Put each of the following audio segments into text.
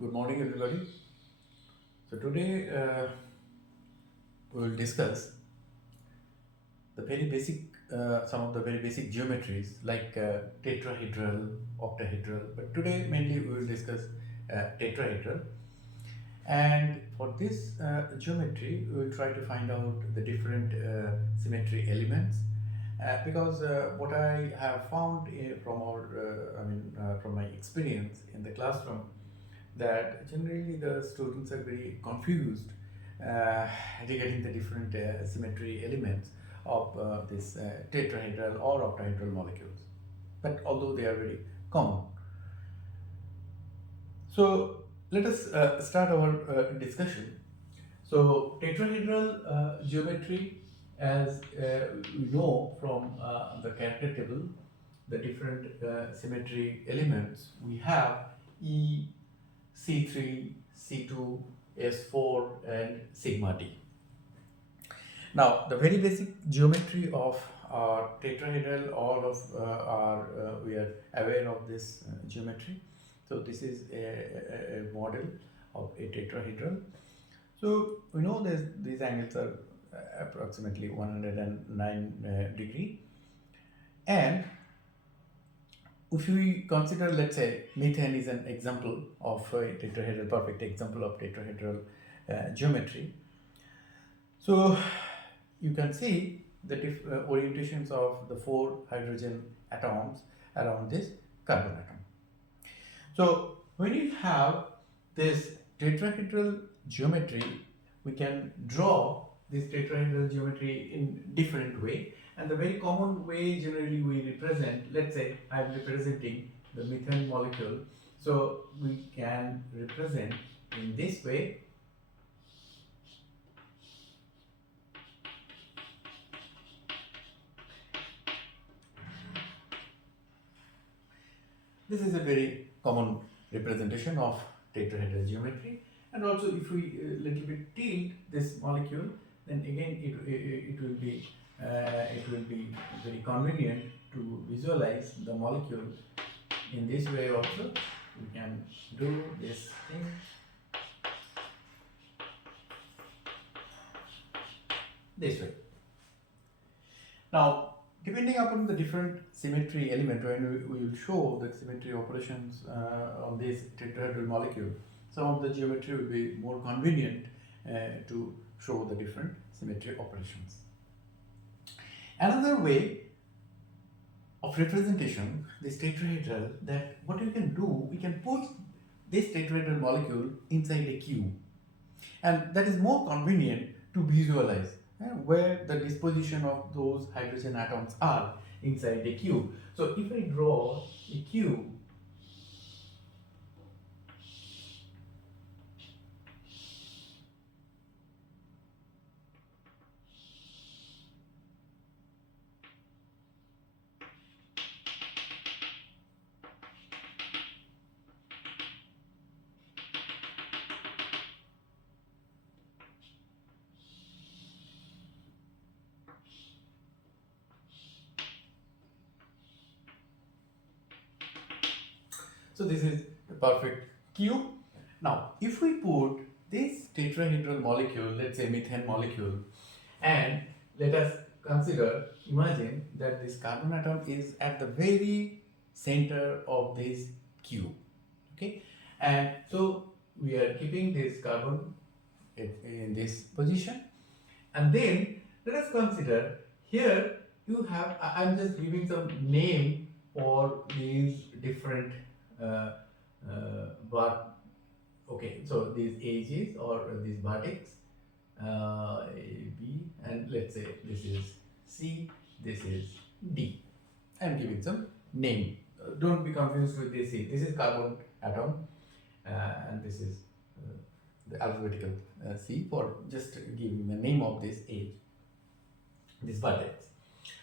Good morning, everybody. So today we will discuss the very basic, some of the very basic geometries like tetrahedral, octahedral. But today mainly we will discuss tetrahedral. And for this geometry, we will try to find out the different symmetry elements. Because what I have found from from my experience in the classroom, that generally the students are very confused uh, regarding the different symmetry elements of this tetrahedral or octahedral molecules. But although they are very common, so let us start our discussion. So tetrahedral geometry, as we know from the character table, the different symmetry elements we have E, C3, C2, S4 and sigma D. Now the very basic geometry of our tetrahedral, all of we are aware of this geometry. So this is a model of a tetrahedral. So we know these angles are approximately 109 degree, and if we consider, let's say, methane is an example of a tetrahedral, perfect example of tetrahedral geometry. So you can see the orientations of the four hydrogen atoms around this carbon atom. So when you have this tetrahedral geometry, we can draw this tetrahedral geometry in different way, and the very common way generally we represent, let's say I am representing the methane molecule, so we can represent in this way. This is a very common representation of tetrahedral geometry, and also if we little bit tilt this molecule, then again it will be very convenient to visualize the molecule in this way also. We can do this thing. This way. Now, depending upon the different symmetry element, when we will show the symmetry operations on this tetrahedral molecule, some of the geometry will be more convenient to show the different symmetry operations. Another way of representation, this tetrahedral, that what we can do, we can put this tetrahedral molecule inside a cube, and that is more convenient to visualize where the disposition of those hydrogen atoms are inside a cube. So if I draw a cube, so this is the perfect cube. Now if we put this tetrahedral molecule, let's say methane molecule, and let us consider, imagine that this carbon atom is at the very center of this cube, okay, and so we are keeping this carbon in this position, and then let us consider here you have, I'm just giving some name for these different uh, but okay, so these edges or these vertex, A, B, and let's say this is C, this is D. I'm giving some name. Don't be confused with this C. This is carbon atom, and this is the alphabetical C for just giving the name of this edge, this vertex.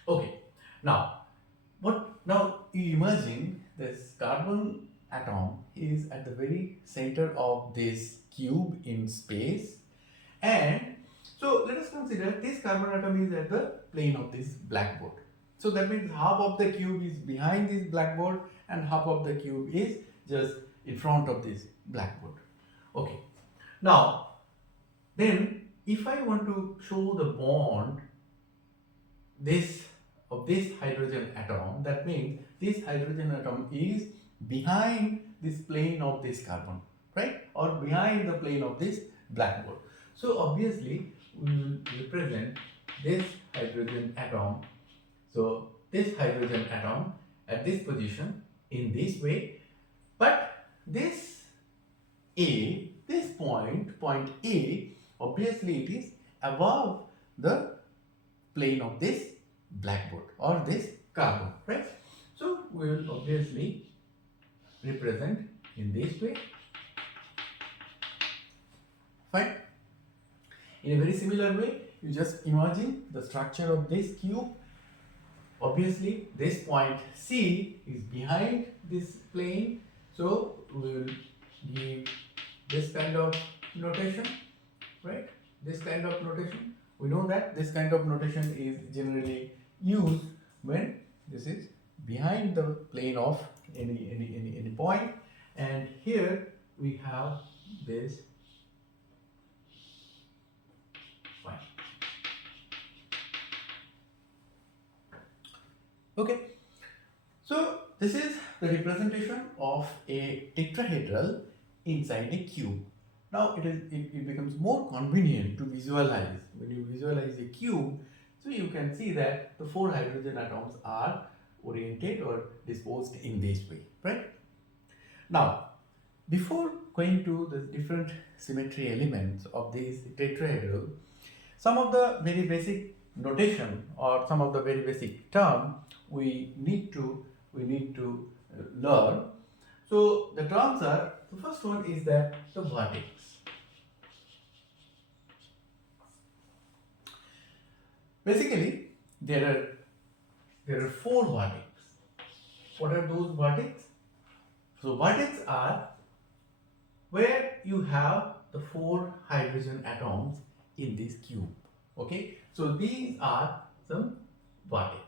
Okay, now now you imagine this carbon atom is at the very center of this cube in space, and so let us consider this carbon atom is at the plane of this blackboard. So that means half of the cube is behind this blackboard and half of the cube is just in front of this blackboard. Okay. Now, then if I want to show the bond this of this hydrogen atom, that means this hydrogen atom is behind this plane of this carbon, right, or behind the plane of this blackboard. So obviously we will represent this hydrogen atom, so this hydrogen atom at this position in this way, but this point A, obviously it is above the plane of this blackboard or this carbon, right? So we will obviously represent in this way. Fine. In a very similar way, you just imagine the structure of this cube. Obviously, this point C is behind this plane, so we will give this kind of notation, right? This kind of notation. We know that this kind of notation is generally used when this is behind the plane of any point, and here we have this point. Okay, so this is the representation of a tetrahedral inside a cube. Now it becomes more convenient to visualize. When you visualize a cube, so you can see that the 4 hydrogen atoms are oriented or disposed in this way, right? Now, before going to the different symmetry elements of this tetrahedral, some of the very basic notation or some of the very basic term we need to learn. So the terms are, the first one is that the vertex. Basically, there are 4 vertex. What are those vertex? So vertex are where you have the 4 hydrogen atoms in this cube. Okay, so these are some vertex.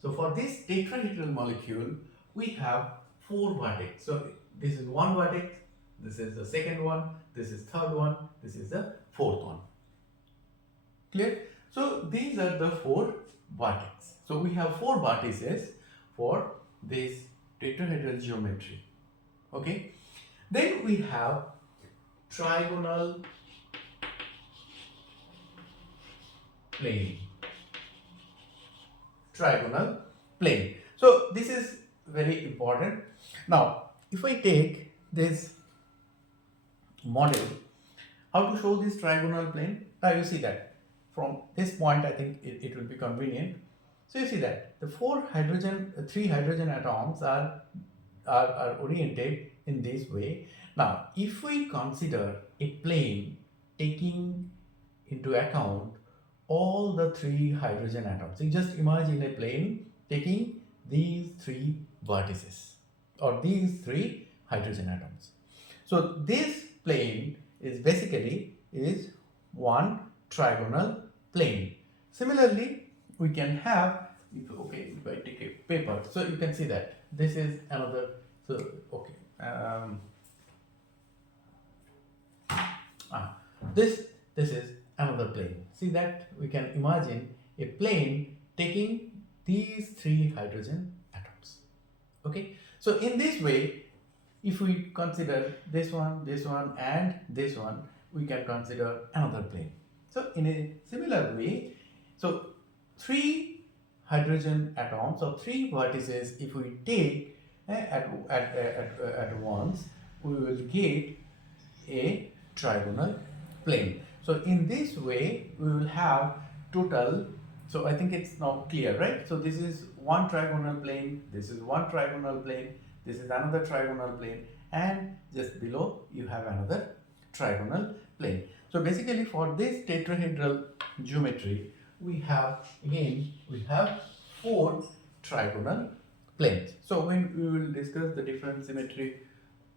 So for this tetrahedral molecule, we have 4 vertex. So this is one vertex, this is the second one, this is third one, this is the fourth one. Clear? So these are the 4 vertex. So we have 4 vertices for this tetrahedral geometry. Okay. Then we have trigonal plane. Trigonal plane. So this is very important. Now, if I take this model, how to show this trigonal plane? Now you see that from this point, I think it will be convenient. So you see that the 3 hydrogen atoms are oriented in this way. Now, if we consider a plane taking into account all the 3 hydrogen atoms, you just imagine a plane taking these 3 vertices or these 3 hydrogen atoms. So this plane is basically one trigonal plane. Similarly, we can have, if I take a paper, so you can see that this is another. So okay, this is another plane. See that we can imagine a plane taking these 3 hydrogen atoms. Okay, so in this way, if we consider this one, and this one, we can consider another plane. So in a similar way, so 3 hydrogen atoms or 3 vertices, if we take at once, we will get a trigonal plane. So in this way, we will have total. So I think it's now clear, right? So this is one trigonal plane, this is one trigonal plane, this is another trigonal plane, and just below you have another trigonal plane. So basically for this tetrahedral geometry, we have 4 trigonal planes. So when we will discuss the different symmetry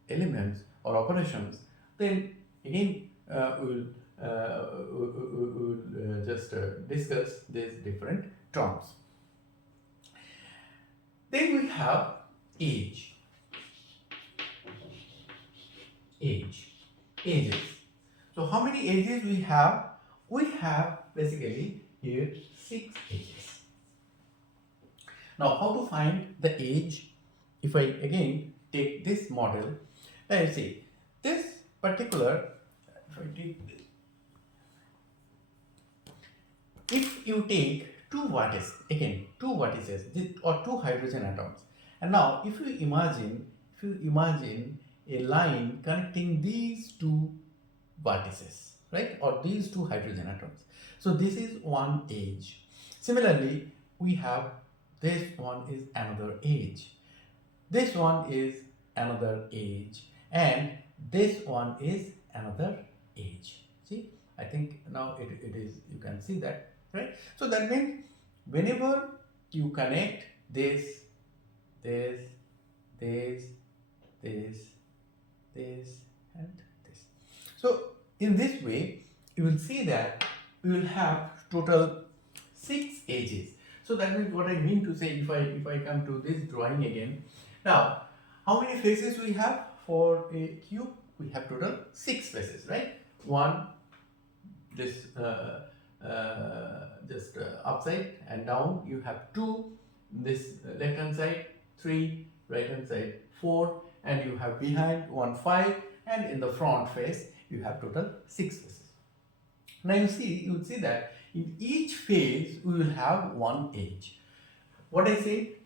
elements or operations, then again we will just discuss these different terms. Then we have age. edges. So how many edges we have? We have basically here 6 edges. Now how to find the edge? If I again take this model, let us see this particular, if I take this, if you take two vertices, again two vertices or two hydrogen atoms, and now if you imagine a line connecting these two vertices, right, or these two hydrogen atoms, so this is one edge. Similarly, we have this one is another edge, this one is another edge, and this one is another edge. See, I think now it is, you can see that, right? So that means whenever you connect this, this, this, this, this, and this, so in this way you will see that we will have total 6 edges. So that means what I mean to say, if I come to this drawing again, now how many faces we have for a cube? We have total 6 faces, right? One, this just upside and down, you have 2, this left hand side 3, right hand side 4, and you have behind 1 5, and in the front face you have total 6 faces. Now you will see that in each phase we will have one edge. What I say?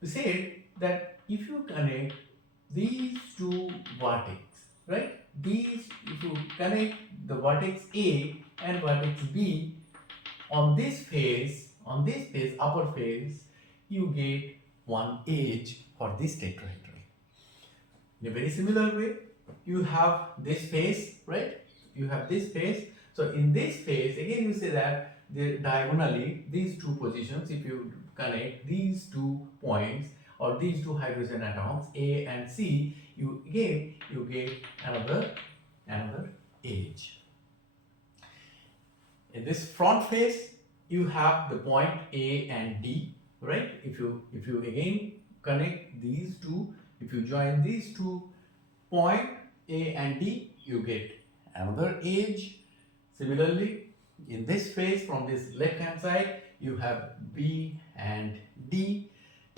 We said that if you connect these two vertex, right? These, if you connect the vertex A and vertex B on this phase, upper phase, you get one edge for this tetrahedral. In a very similar way, you have this phase, right? You have this phase. So in this phase, again you say that diagonally, these two positions, if you connect these 2 points or these 2 hydrogen atoms A and C, you get another edge. In this front face, you have the point A and D, right? If you again connect these two, if you join these 2 point A and D, you get another edge. Similarly, in this face, from this left hand side, you have B and D.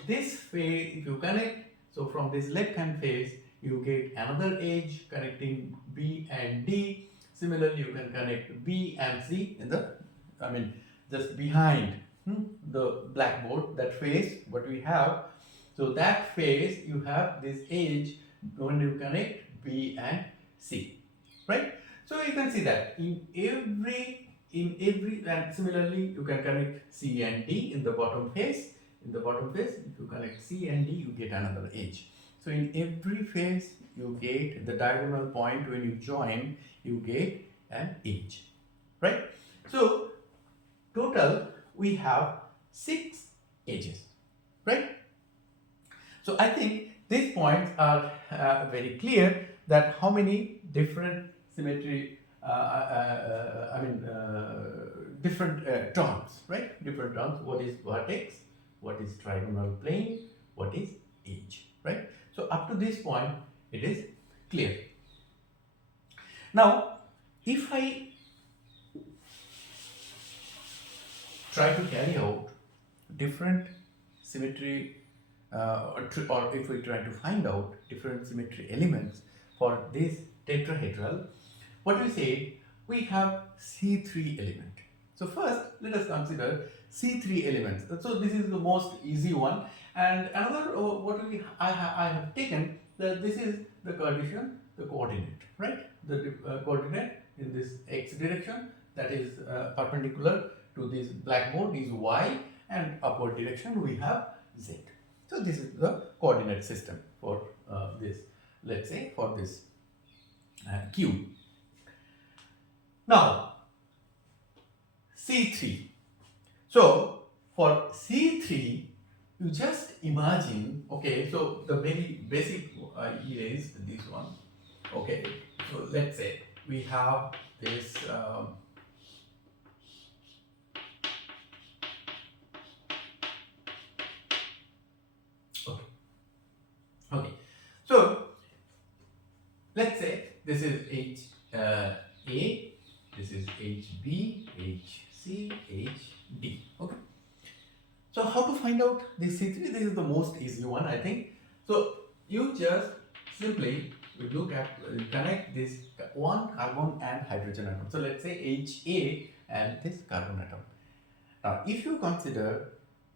This face, if you connect, so from this left hand face, you get another edge connecting B and D. Similarly, you can connect B and C in the, just behind the blackboard, that face, what we have. So that face, you have this edge when you connect B and C, right? So you can see that in every, and similarly you can connect C and D in the bottom face. In the bottom face, if you connect C and D, you get another edge. So in every face, you get the diagonal point. When you join, you get an edge, right? So total we have 6 edges, right? So I think these points are very clear, that how many different symmetry, different terms, right? Different terms. What is vertex? What is trigonal plane? What is edge, right? So up to this point, it is clear. Now, if I try to carry out different symmetry, or if we try to find out different symmetry elements for this tetrahedral, what we say, we have C3 element. So first, let us consider C3 elements. So this is the most easy one, and another I have taken that this is the Cartesian, the coordinate, right? The coordinate in this x direction, that is perpendicular to this blackboard, is y, and upward direction we have z. So this is the coordinate system for this, let's say, for this cube. Now C3. So for C3, you just imagine, okay, so the very basic idea is this one. Okay, so let's say we have this okay, so let's say this is A, this is HB, HC, HD. Okay. So how to find out this C3? This is the most easy one, I think. So you just simply look at connect this one carbon and hydrogen atom. So let's say HA and this carbon atom. Now if you consider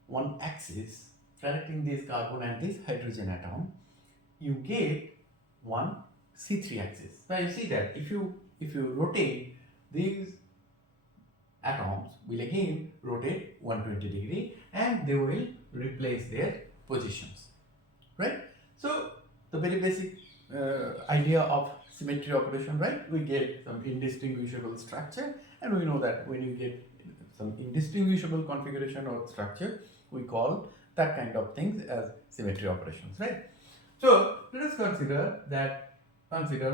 one axis connecting this carbon and this hydrogen atom, you get one C3 axis. Now you see that if you rotate, these atoms will again rotate 120 degree and they will replace their positions, right? So the very basic idea of symmetry operation, right? We get some indistinguishable structure, and we know that when you get some indistinguishable configuration or structure, we call that kind of things as symmetry operations, right? So let us consider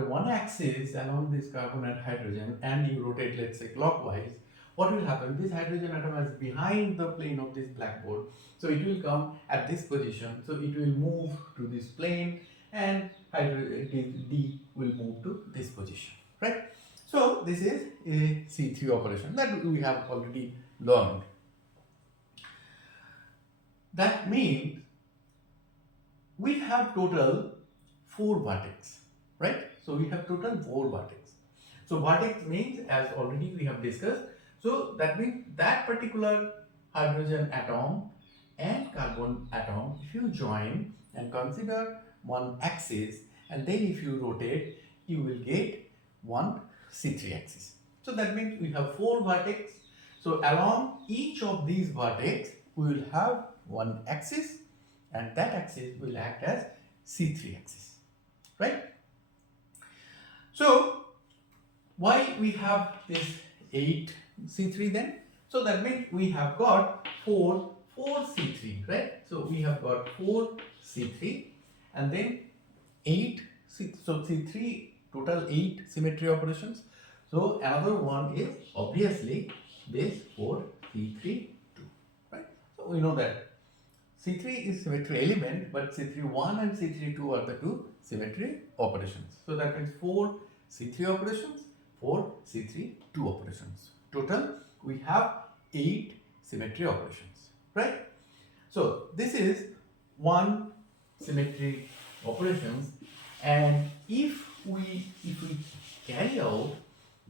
one axis along this carbon and hydrogen, and you rotate, let's say, clockwise. What will happen? This hydrogen atom is behind the plane of this blackboard, so it will come at this position. So it will move to this plane, and D will move to this position, right? So this is a C3 operation that we have already learned. That means we have total 4 vertex, right? So we have total 4 vertex. So vertex means, as already we have discussed, so that means that particular hydrogen atom and carbon atom, if you join and consider one axis, and then if you rotate, you will get one C3 axis. So that means we have 4 vertex. So along each of these vertex, we will have one axis, and that axis will act as C3 axis, right? So why we have this 8 C3 then? So that means we have got 4 C3, right? So we have got 4 C3 and then 8 6. So C3 total 8 symmetry operations. So another one is obviously this 4 C3 2, right? So we know that C3 is symmetry element, but C3 1 and C3 2 are the 2 symmetry operations. So that means 4 C3 operations, 4 C3 2 operations. Total we have 8 symmetry operations, right? So this is one symmetry operations, and if we carry out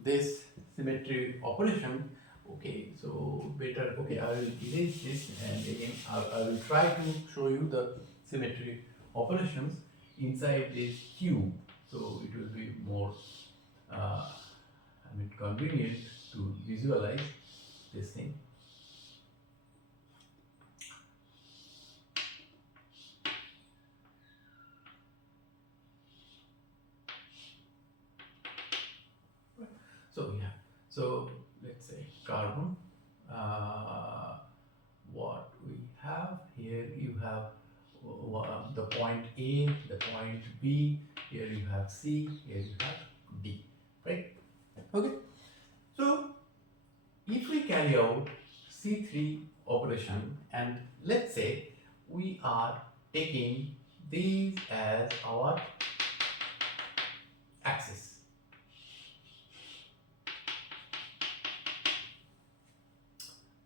this symmetry operation, okay, so better, okay, I will erase this, and again I will try to show you the symmetry operations inside this cube, so it will be more convenient to visualize this thing. So yeah, so let's say carbon, what we have here, you have the point A, the point B, here you have C, here you have D, right? Okay, so if we carry out C3 operation, and let's say we are taking these as our axis,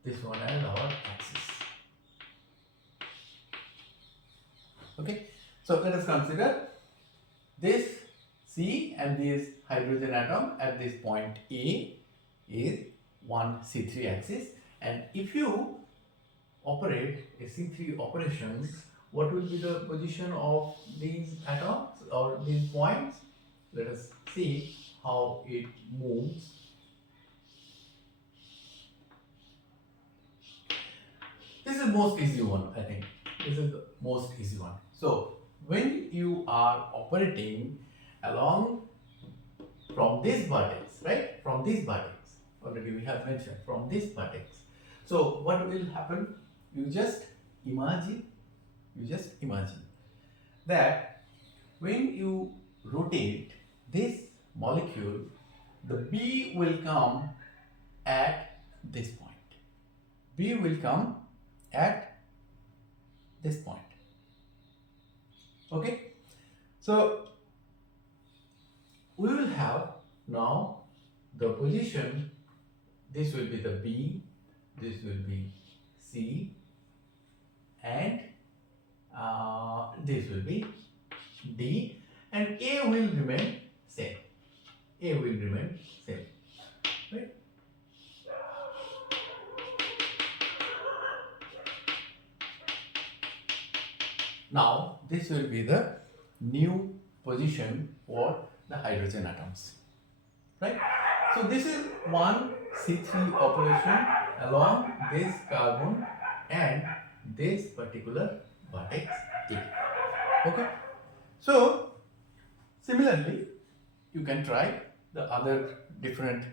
this one as our axis. Okay, so let us consider this C and this hydrogen atom at this point A is one C3 axis, and if you operate a C3 operation, what will be the position of these atoms or these points? Let us see how it moves. This is the most easy one, I think. This is the most easy one. So when you are operating along from this vertex, right? From this vertex, already we have mentioned, from this vertex. So what will happen? You just imagine that when you rotate this molecule, the B will come at this point. B will come at this point. Okay, so we will have now the position, this will be the B, this will be C, and this will be D, and A will remain same. A will remain same, right? Now this will be the new position for the hydrogen atoms, right? So this is one C3 operation along this carbon and this particular vertex A. Okay. So similarly, you can try the other different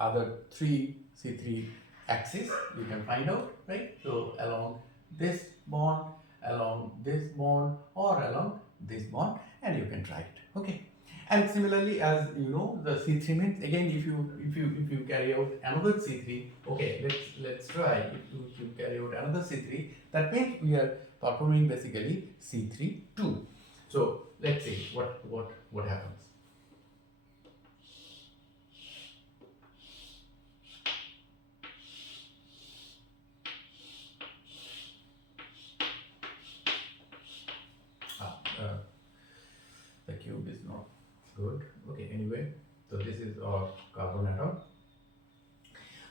other three C3 axis. You can find out, right? So along this bond, along this bond, or along this bond, and you can try it. Okay. And similarly, as you know, the C3 means, again, if you carry out another C3, okay, let's try. If you carry out another C3, that means we are performing basically C3 2. So let's see what happens. The cube is not good. Okay, anyway, so this is our carbon atom.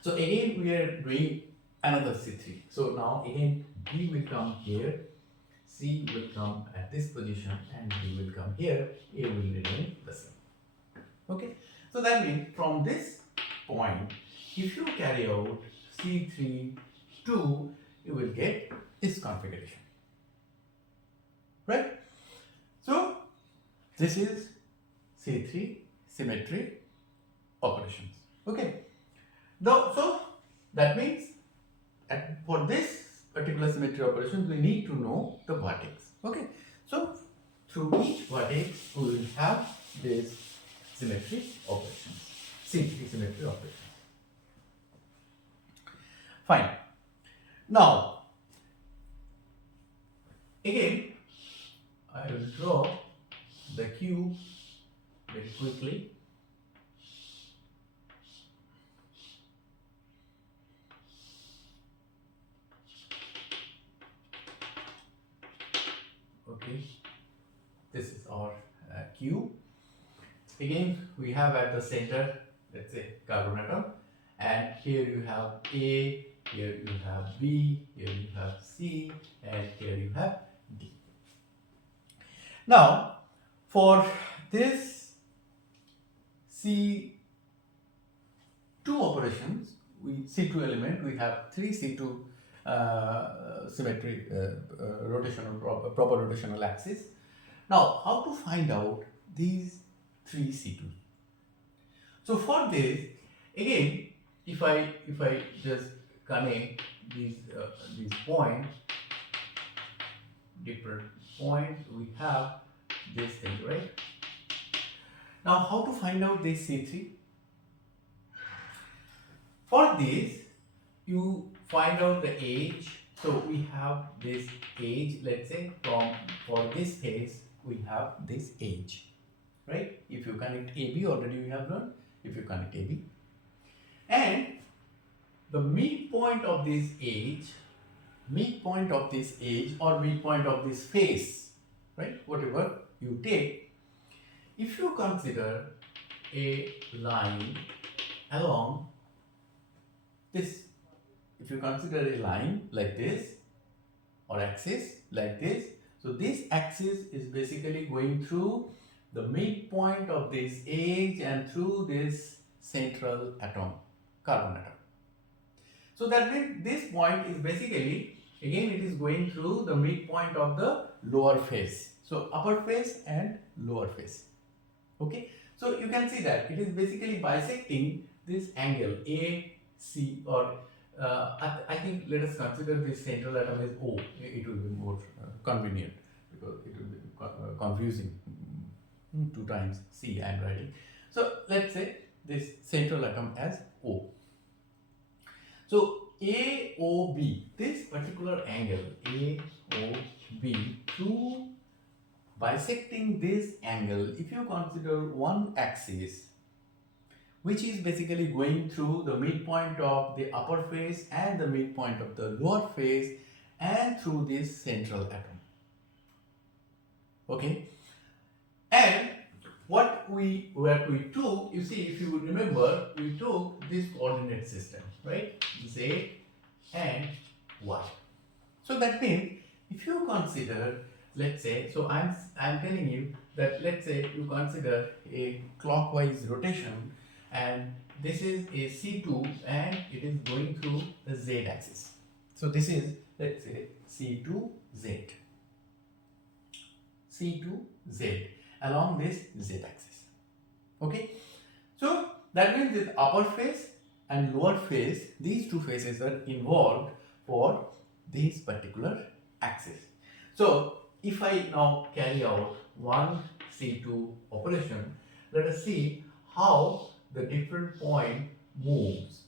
So again we are doing another C3. So now again B will come here, C will come at this position, and D will come here. A will remain the same. Okay, so that means from this point, if you carry out C3 2, you will get this configuration, right? So this is C3 symmetry operations. Okay. So that means for this particular symmetry operations, we need to know the vertex. Okay. So through each vertex, we will have this symmetry operations, C3 symmetry operations. Fine. Now, again, I will draw the cube very quickly. Okay, this is our cube. Again, we have at the center, let's say, carbon atom, and here you have A, here you have B, here you have C, and here you have D. Now, for this C2 operations, C2 element, we have three C2 symmetry rotational proper rotational axis. Now, how to find out these three C2s? So for this, again, if I just connect these points, different points, we have this thing, right? Now, how to find out this C3? For this, you find out the age. So we have this age, let's say, for this phase, we have this age, right? If you connect AB, already we have learned, if you connect AB. And the midpoint of this age, or midpoint of this phase, right? Whatever you take, if you consider a line along this, if you consider a line like this or axis like this, so this axis is basically going through the midpoint of this age and through this central atom, carbon atom. So that means this point is basically, again, it is going through the midpoint of the lower face. So upper face and lower face. Okay. So you can see that it is basically bisecting this angle AC, or I think let us consider this central atom as O. It will be more convenient because it will be confusing. 2 times C I am writing. So let's say this central atom as O. So AOB, this particular angle AOB, through bisecting this angle, if you consider one axis, which is basically going through the midpoint of the upper face and the midpoint of the lower face and through this central atom. Okay, and what we took, you see, if you would remember, we took this coordinate system, right? Z and Y. So that means if you consider, let's say, so I'm telling you that let's say you consider a clockwise rotation, and this is a C2 and it is going through the Z axis. So this is, let's say, C2Z. C2Z along this Z axis. Okay, so that means this upper face and lower face, these two faces are involved for this particular axis. So if I now carry out one C2 operation, let us see how the different point moves.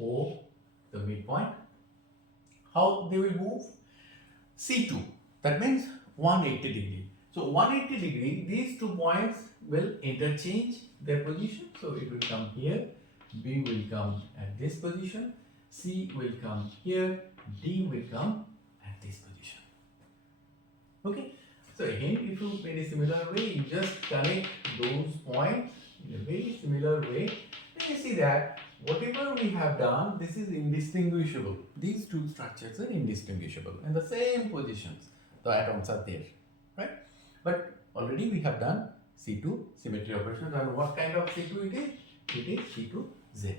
O, the midpoint, how they will move? C2, that means 180 degree. So 180 degree, these 2 points will interchange their position. So it will come here, B will come at this position, C will come here, D will come at this position. Okay, so again, if you in a similar way, you just connect those points in a very similar way, then you see that whatever we have done, this is indistinguishable. These two structures are indistinguishable in the same positions. The atoms are there, right? But already we have done C2 symmetry operations, and what kind of C2 it is? It is C2Z.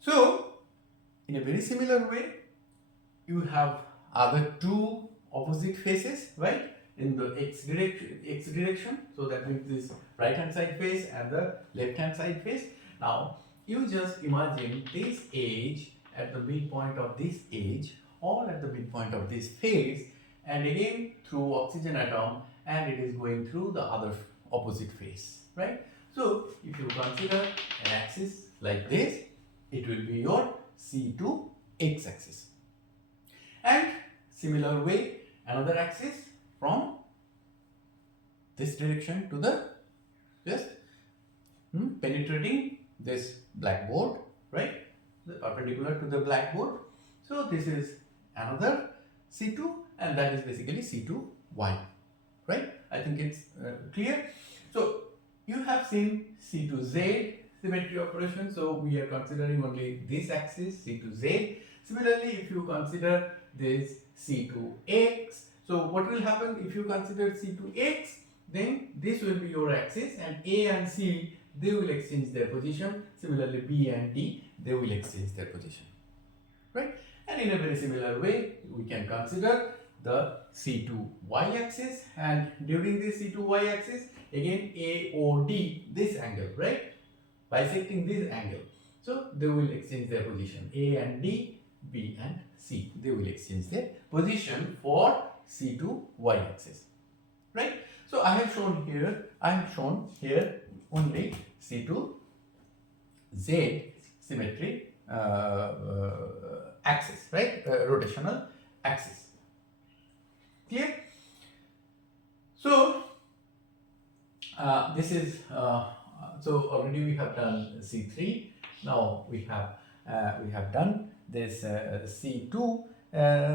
So, in a very similar way, you have other two opposite faces, right? In the x direction, so that means this right hand side face and the left hand side face. Now you just imagine this edge at the midpoint of this edge or at the midpoint of this face, and again through oxygen atom, and it is going through the other opposite face, right? So if you consider an axis like this, it will be your C2 x axis, and similar way another axis from this direction to the just penetrating this blackboard, right? The perpendicular to the blackboard. So this is another C2, and that is basically C2Y, right? I think it's clear. So you have seen C2Z symmetry operation. So we are considering only this axis C2Z. Similarly, if you consider this C2X, so what will happen if you consider C2X? Then this will be your axis, and A and C, they will exchange their position. Similarly, B and D, they will exchange their position, right? And in a very similar way, we can consider the C2Y axis, and during this C2Y axis, again AOD, this angle, right? Bisecting this angle. So they will exchange their position. A and D, B and C, they will exchange their position for C2Y axis, right? So I have shown here only C2Z symmetry axis, right? Rotational axis. Clear? So this is so already we have done C3. Now we have done this C2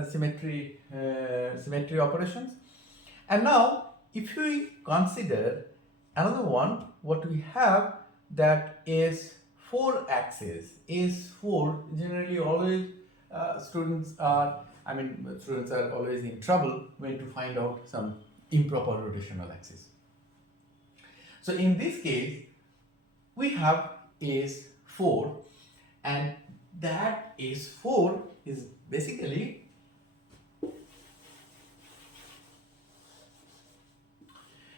symmetry operations, and now if we consider another one, what we have, that is 4 axis is 4. Generally always students are always in trouble when to find out some improper rotational axis. So in this case we have is 4, and that is 4 is basically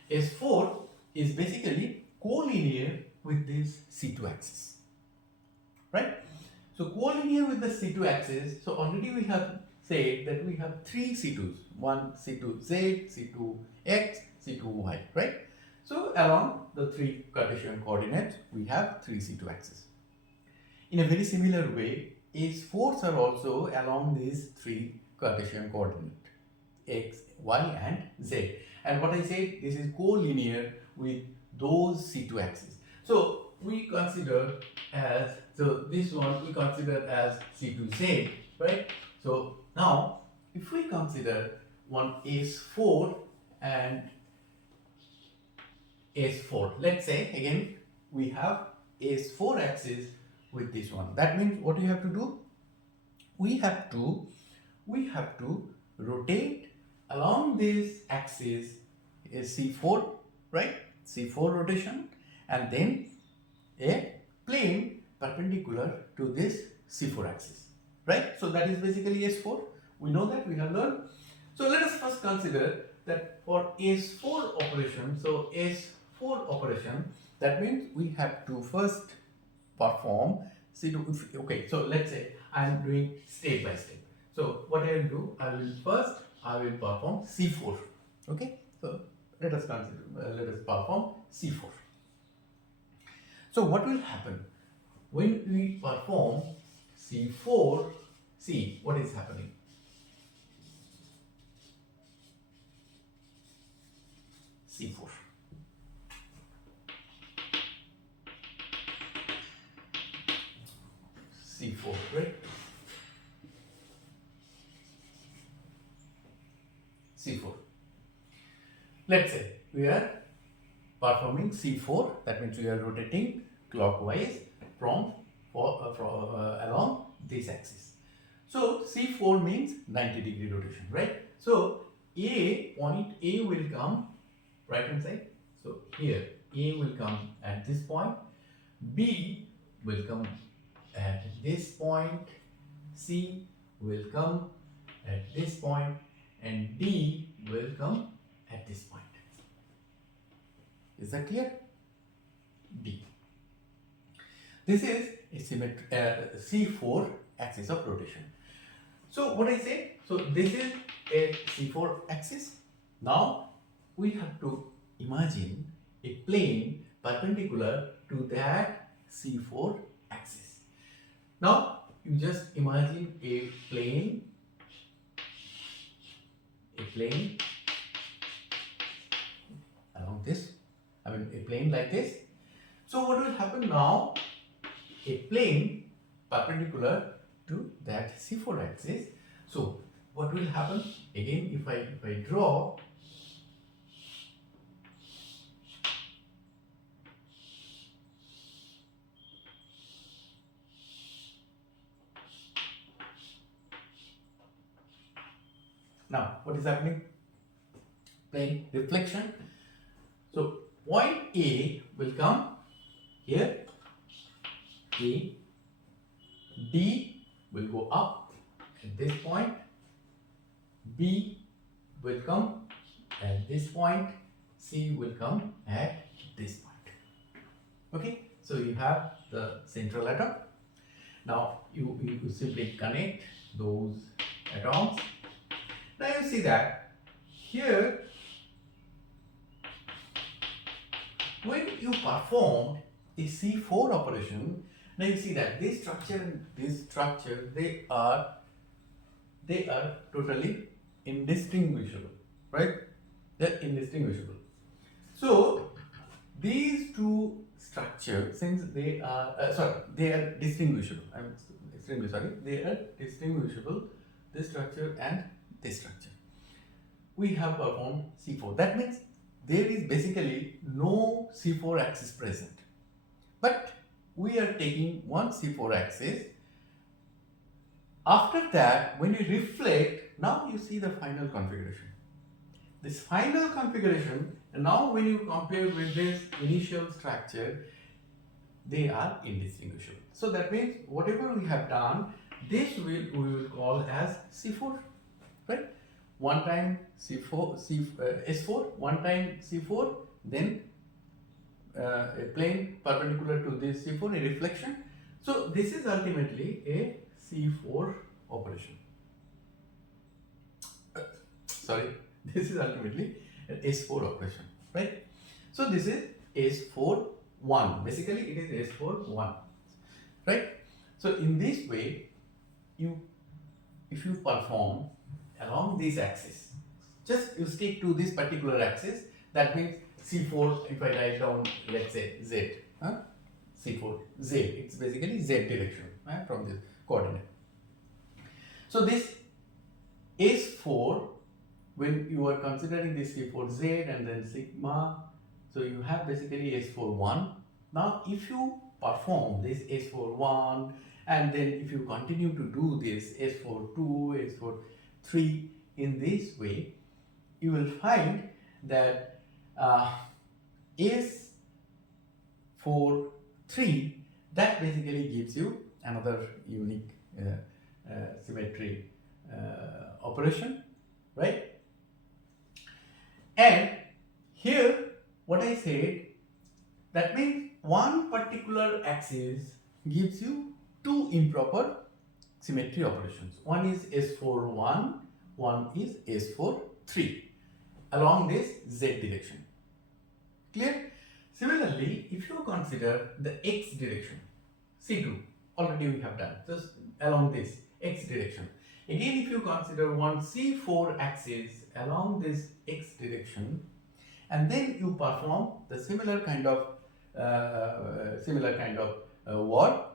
S4 is basically collinear with this C2 axis, right? So collinear with the C2 axis, so already we have said that we have 3 C2s, one C2Z, C2X, C2Y, right? So along the three Cartesian coordinates, we have three C2 axes. In a very similar way, S4s are also along these three Cartesian coordinates, x, y and z. And what I said, this is collinear with those C2 axes. So we consider as, so this one we consider as C2z, right? So now if we consider one S4 and S4, let's say again we have S4 axis with this one. That means what you have to do? We have to rotate along this axis is C4, right? C4 rotation, and then a plane perpendicular to this C4 axis, right? So that is basically S4. We know that, we have learned. So let us first consider that for S4 operation, so S4 operation, that means we have to first perform C2. Okay, so let's say I am doing step by step. So what I will do, I will perform C4. Okay, so let us consider, let us perform C4. So what will happen when we perform C4? See what is happening. C4. C4, right? C4. Let's say we are performing C4, that means we are rotating clockwise from along this axis. So C4 means 90-degree rotation, right? So point A will come right hand side. So here A will come at this point, B will come at this point, C will come at this point, and D will come at this point. Is that clear? D. This is a symmetry, C4 axis of rotation. So what I say, so this is a C4 axis. Now we have to imagine a plane perpendicular to that C4 axis. Now you just imagine a plane along this, I mean a plane like this. So what will happen now? A plane perpendicular to that C4 axis. So what will happen? Again, if I draw, now what is happening? Plane reflection. So point A will come here, A, D will go up at this point, B will come at this point, C will come at this point. Okay, so you have the central atom. Now you simply connect those atoms. Now you see that here, when you performed a C4 operation, now you see that this structure and this structure, they are totally indistinguishable, right? They're indistinguishable. So these two structures, since they are they are distinguishable. I'm extremely sorry. They are distinguishable. This structure and this structure. We have performed C4. That means there is basically no C4 axis present. But we are taking one C4 axis. After that, when you reflect, now you see the final configuration. This final configuration, and now when you compare with this initial structure, they are indistinguishable. So that means whatever we have done, this we will call as C4, right? One time C4, S4, one time C4, then a plane perpendicular to this C4, a reflection. So this is ultimately a C4 operation. Sorry, this is ultimately an S4 operation, right? So this is S4 1. Basically it is S4 1, right? So in this way, if you perform along this axis, just you stick to this particular axis. That means C4, if I write down, let's say Z, C4 Z, it's basically Z direction, from this coordinate. So this S4, when you are considering this C4Z and then sigma, so you have basically S41. Now if you perform this S41 and then if you continue to do this S42, S43 in this way, you will find that S43, that basically gives you another unique symmetry operation, right? And here what I said, that means one particular axis gives you two improper symmetry operations. One is S41, one is S43 along this Z direction. Clear? Similarly, if you consider the X direction, C2, already we have done, just along this X direction. Again, if you consider one C4 axis along this X direction, and then you perform the similar kind of work,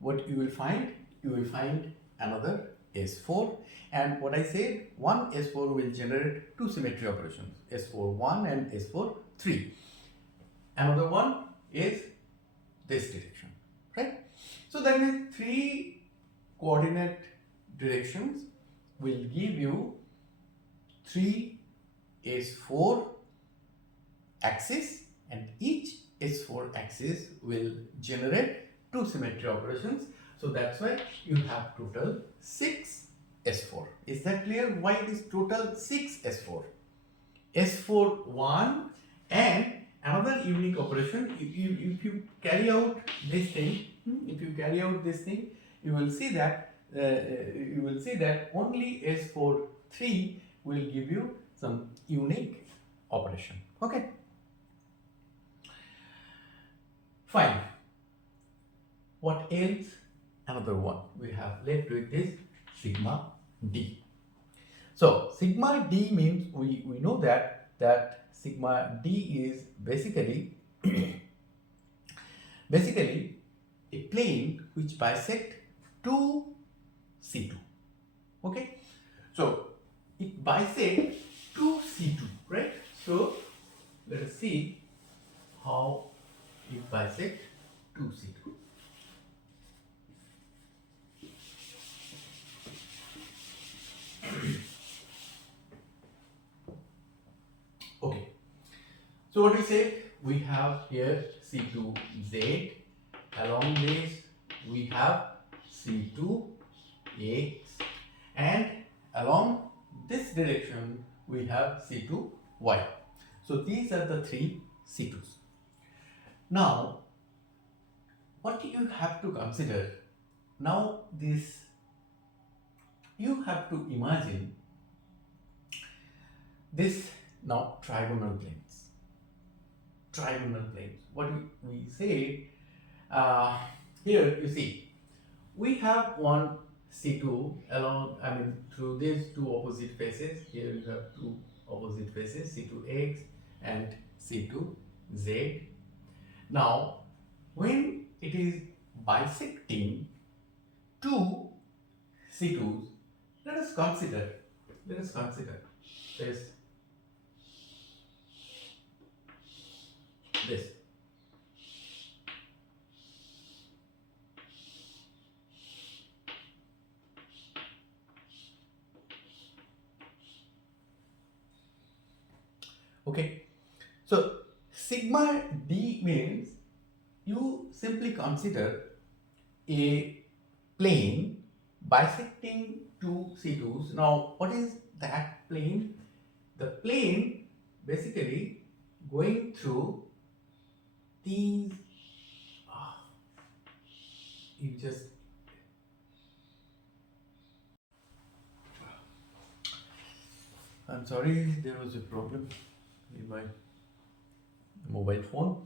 what you will find? You will find another S4, and what I said, one S4 will generate two symmetry operations, S41 and S43. Another one is this direction, right? So that means three coordinate directions will give you three S4 axis, and each S4 axis will generate two symmetry operations. So that's why you have total 6 S4. Is that clear? Why it is total 6 S4? S4 1, and another unique operation, if you carry out this thing, you will see that only S4 3 will give you some unique operation. Okay. Fine. What else? Another one we have left with this sigma d. So sigma d means we know that sigma d is basically a plane which bisect two C2. Okay. So it bisects two C2, right? So let us see how it bisects two C2. Okay. So what we say, we have here C2Z, along this we have C2X, and along this direction we have C2Y. So these are the three C2s. Now what you have to consider, now this, you have to imagine this now trigonal planes. What we say, here you see, we have one C2 along, through these two opposite faces. Here you have two opposite faces, C2X and C2Z. Now when it is bisecting two C2s, let us consider this. Okay, so sigma d means you simply consider a plane bisecting two C2s. Now what is that plane? The plane basically going through these, you just, I'm sorry, there was a problem in my mobile phone.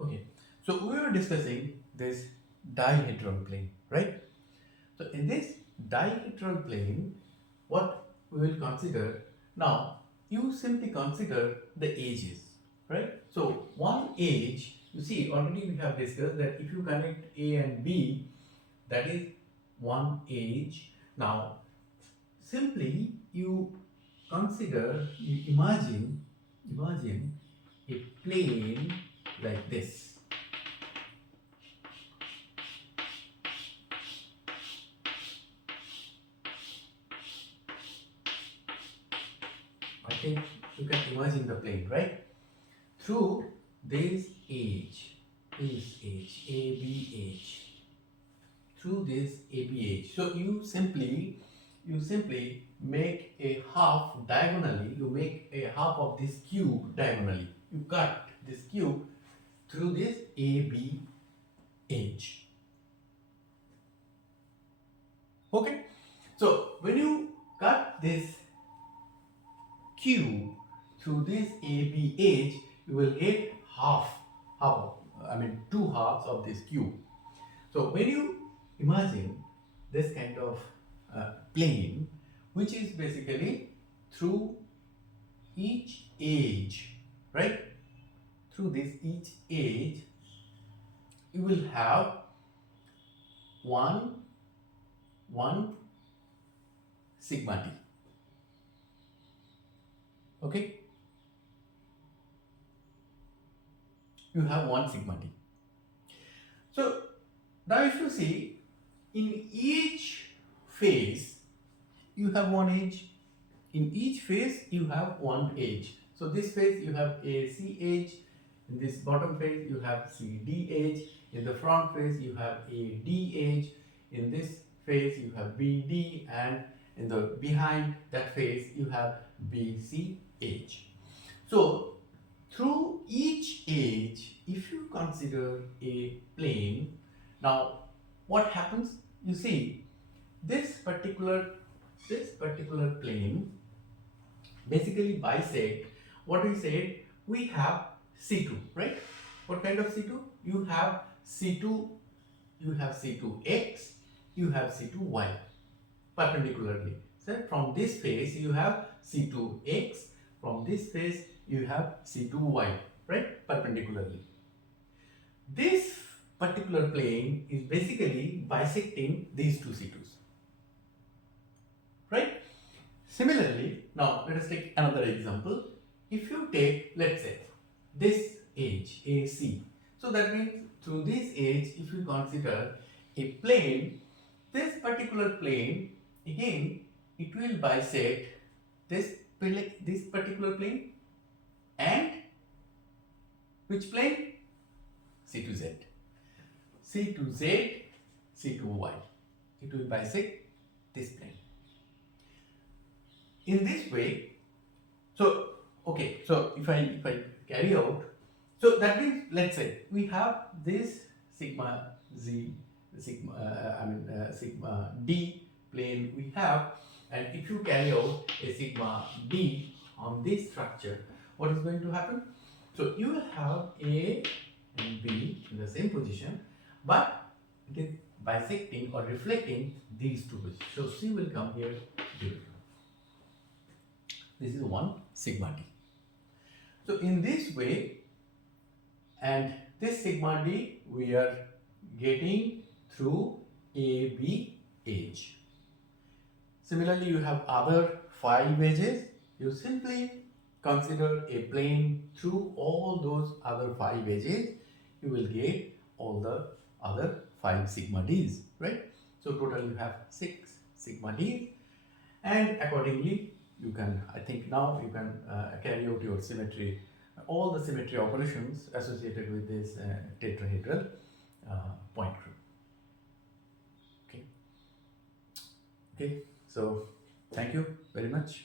Okay, so we were discussing this dihedral plane, right? So in this dihedral plane, what we will consider now, you simply consider the edges, right? So one edge, you see already we have discussed that if you connect A and B, that is one edge. Now simply you consider, you imagine a plane like this. I think you can imagine the plane, right? Through this edge, AB edge, through this AB edge. So you simply make a half diagonally. You make a half of this cube diagonally. You cut this cube through this AB edge. Okay. So when you cut this cube through this AB edge, you will get two halves of this cube. So when you imagine this kind of plane, which is basically through each edge, right? Through this each edge, you will have one sigma t. Okay, you have one sigma t. So now if you see, in each phase you have one edge, in each phase you have one edge. So this phase you have a C edge, in this bottom phase you have CD edge, in the front phase you have a D edge, in this phase you have BD, and in the behind that phase you have BC edge. So through each edge, if you consider a plane, now what happens? You see, this particular plane basically bisect what we said. We have C2, right? What kind of C2? You have C2, you have C2x, you have C2y perpendicularly. So from this face you have C2x, from this face you have C2y, right? Perpendicularly. This particular plane is basically bisecting these two C2s, right? Similarly, now let us take another example. If you take, let's say, this edge AC, so that means through this edge, if you consider a plane, this particular plane, again it will bisect this particular plane and which plane? C2Z, C2Z, C2Y. It will bisect this plane. In this way, so okay, so if I carry out, so that means, let's say we have this sigma Z, sigma D plane we have, and if you carry out a sigma D on this structure, what is going to happen? So you will have A and B in the same position, but it is bisecting or reflecting these two positions. So C will come here, D will come. This is one sigma D. So in this way, and this sigma D we are getting through AB edge. Similarly, you have other 5 edges. You simply consider a plane through all those other 5 edges. You will get all the other 5 sigma Ds, right? So total you have 6 sigma Ds, and accordingly you can, I think now you can carry out your symmetry, all the symmetry operations associated with this tetrahedral point group. Okay. So thank you very much.